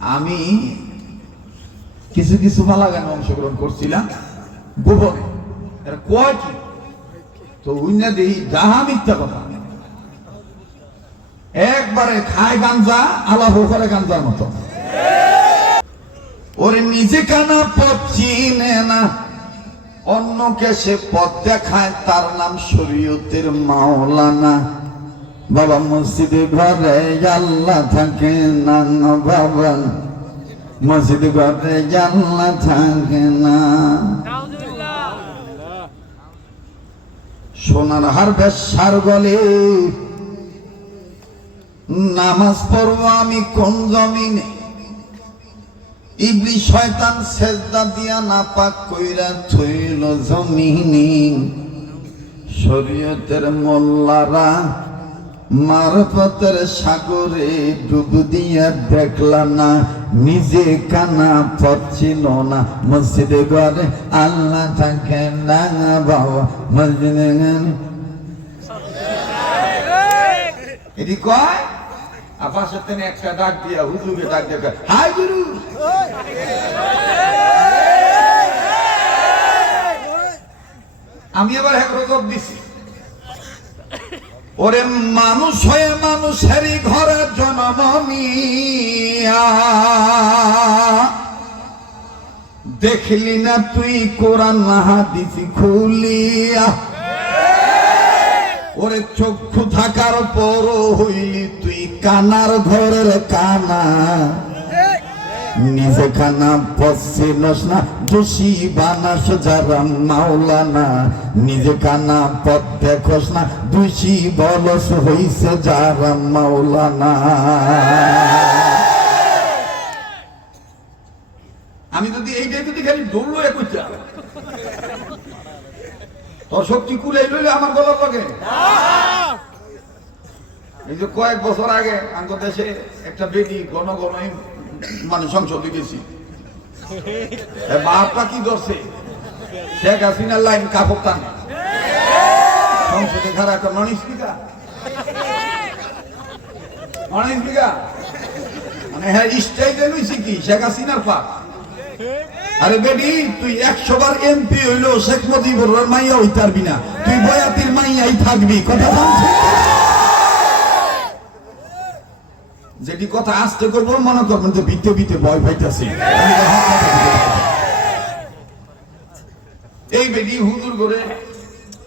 আমি কিছু কিছু পালা গানে অংশগ্রহণ করছিলাম গোপনে। এটা কয় কি তো উইনা দেই যাহা মিথ্যা কথা, একবারে খায় গাঞ্জা আলাপ করে গাঞ্জার মতো। ওরে নিজে কানা পথ চিনে না, অন্যকে সে পথ দেখায়, তার নাম শরীয়তের মাওলানা। বাবা মসজিদে ঘরে আল্লাহ থাকে না, বাবা মসজিদ ঘরে আল্লাহ থাকে না। সোনার হার বেশ্যার গলে নামাজ পড়ব আমি কোন জমিনে? ইবলিস শয়তান সেজদা দিয়া নাপাক কইরা থইল জমিনে। শরীয়তের মোল্লারা মারফতের সাগরে ডুব দিয়া দেখলা না, নিজে কানা পথ ছিল না। মসজিদে ঘরে আল্লাহ থাকে না, বাবা মসজিদে এটি কয়। আপাশে তিনি একটা ডাক দিয়া হুজুরকে ডাক দিয়ে হাই গুরু, আমি আবার এক রজব দিছি। ওরে মানুষ হয়ে মানুষেরই ঘরে জন্ম নিয়া, দেখলি না তুই কোরআন হাদিস খুলিয়া? ওরে চক্ষু থাকার পরও হইলি তুই কানার ঘরের কানা। নিজে কানা পথছিলস না, দোষী বানাস যারা মাওলানা। নিজে কানা পথ দেখোস না, দোষী বলস হইছে যারা মাওলানা। আমি যদি এইটাই যদি খালি দৌড়লো একইটা তোর শক্তি কুলে লইলে আমার গলার লাগে। এই যে কয়েক বছর আগে আমাদের দেশে একটা বেটি ঘন ঘন মানে সংসদে গেছি, বাপটা কি ধরছে শেখ হাসিনার লাইন কাপড় টানে সংসদে খারাপ একটা নন স্পিকার মানে হ্যাঁ স্টাইলে লইছি কি শেখ হাসিনার পা। আরে বেটি তুই 100 বার এমপি হইলো শেখ মুজিবুর মাইয়া হইতে পারবি না, তুই বয়াতির মাইয়াই থাকবি। কথা বলছিস যেটি কথা আসতে করবো মনে করবেন যে ভিতরে ভিতরে ভয় পাইতেছে। এই বেটি হুজুর করে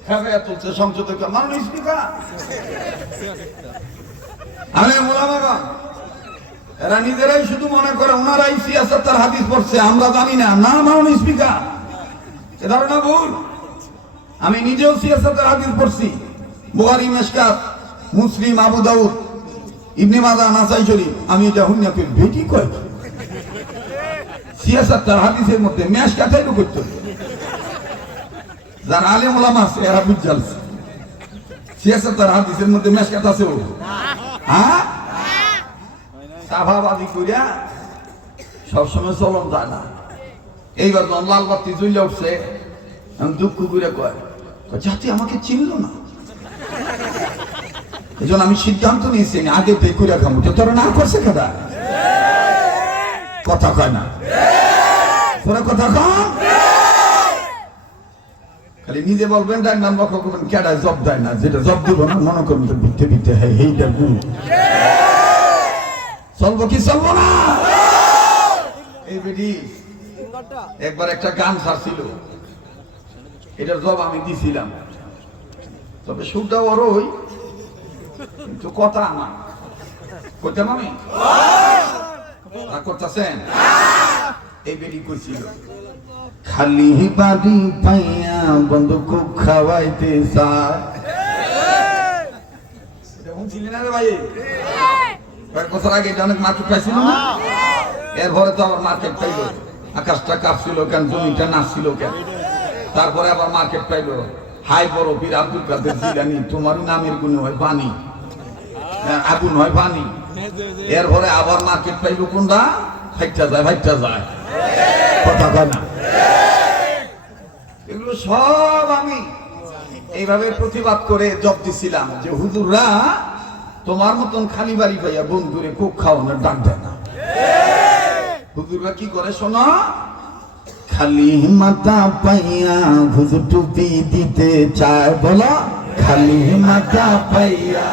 খাবে তুলছে সংসদে মাননীয় স্পিকার। আরে মোলামাগণ এরা নিজেরাই শুধু মনে করে ওনারাই সিয়াসাতের হাদিস পড়ছে, আমরা জানি না। না মাননীয় স্পিকার, এ ধারণা ভুল। আমি নিজেও সিয়াসাতের হাদিস পড়ছি, বুখারী, মিশকাত, মুসলিম, আবু দাউদ, ইবনে মাজাহ, নাসাই শরীফ। আমি এটা হুন্না কই বেটি কয় সিয়াসাতের হাদিসের মধ্যে মিশকাতই করতে যারা আলেম ওলামা আছে এরা বুঝালছে সিয়াসাতের হাদিসের মধ্যে মিশকাত আছে। ও হ্যাঁ সাভাবাদী কইরা সবসময় চলন যায় না। এইবার যখন লাল বাতি জ্বলে উঠছে আমি দুঃখ করে কয় জাতি আমাকে চিনল না। এই জন্য আমি সিদ্ধান্ত নিয়েছি আগে পে করে খাবো। তোরা না করছে কেদা কথা কয় না, তোরা কথা কম খালি নিজে বলবেন ডাক নাম লক্ষ্য করবেন কেডা জব দেয় না, যেটা জব দিব না মনে করবেন তো ভিত্তে ভিত্তে হ্যাঁ এইটার গুরু চলবো কি চলবো না। এই বেটি একবার একটা গান ছাড়ছিল, এটার জব আমি দিছিলাম, তবে সুরটা ওরই কিন্তু কথা আমার করতাম আমি করতেছেন। এই বেটি কইছিল খালি বাড়ি পাইয়া বন্ধু খুব খাওয়াইতে চায়। শুনছিলেন রে ভাই? কয়েক বছর আগে অনেক মার্কেট পাইছিল না, এরপরে তো আবার মার্কেট পাইল। আকাশটা কাঁপছিল কেন, জমিটা নাচছিল কেন, তারপরে আবার মার্কেট পাইল হাই বড় পীর আব্দুল কাদের জিলানী, তোমার নামের গুণ হয় পানি, আগুন হয় পানি। এরপরে আবার মার্কেট পাইল কোনটা ফাইটা যায় কথা কয় না। এগুলো সব আমি এইভাবে প্রতিবাদ করে জব দিছিলাম যে হুজুররা তোমার মতন খালি বাড়ি পাইয়া বন্ধুরে কোক খাওয়ানোর ডাক দেয় না। হুজুররা কি করে শোনো, খালি মাথা পাইয়া হুজুর টুপি দিতে চায়, বলো খালি মাথা পাইয়া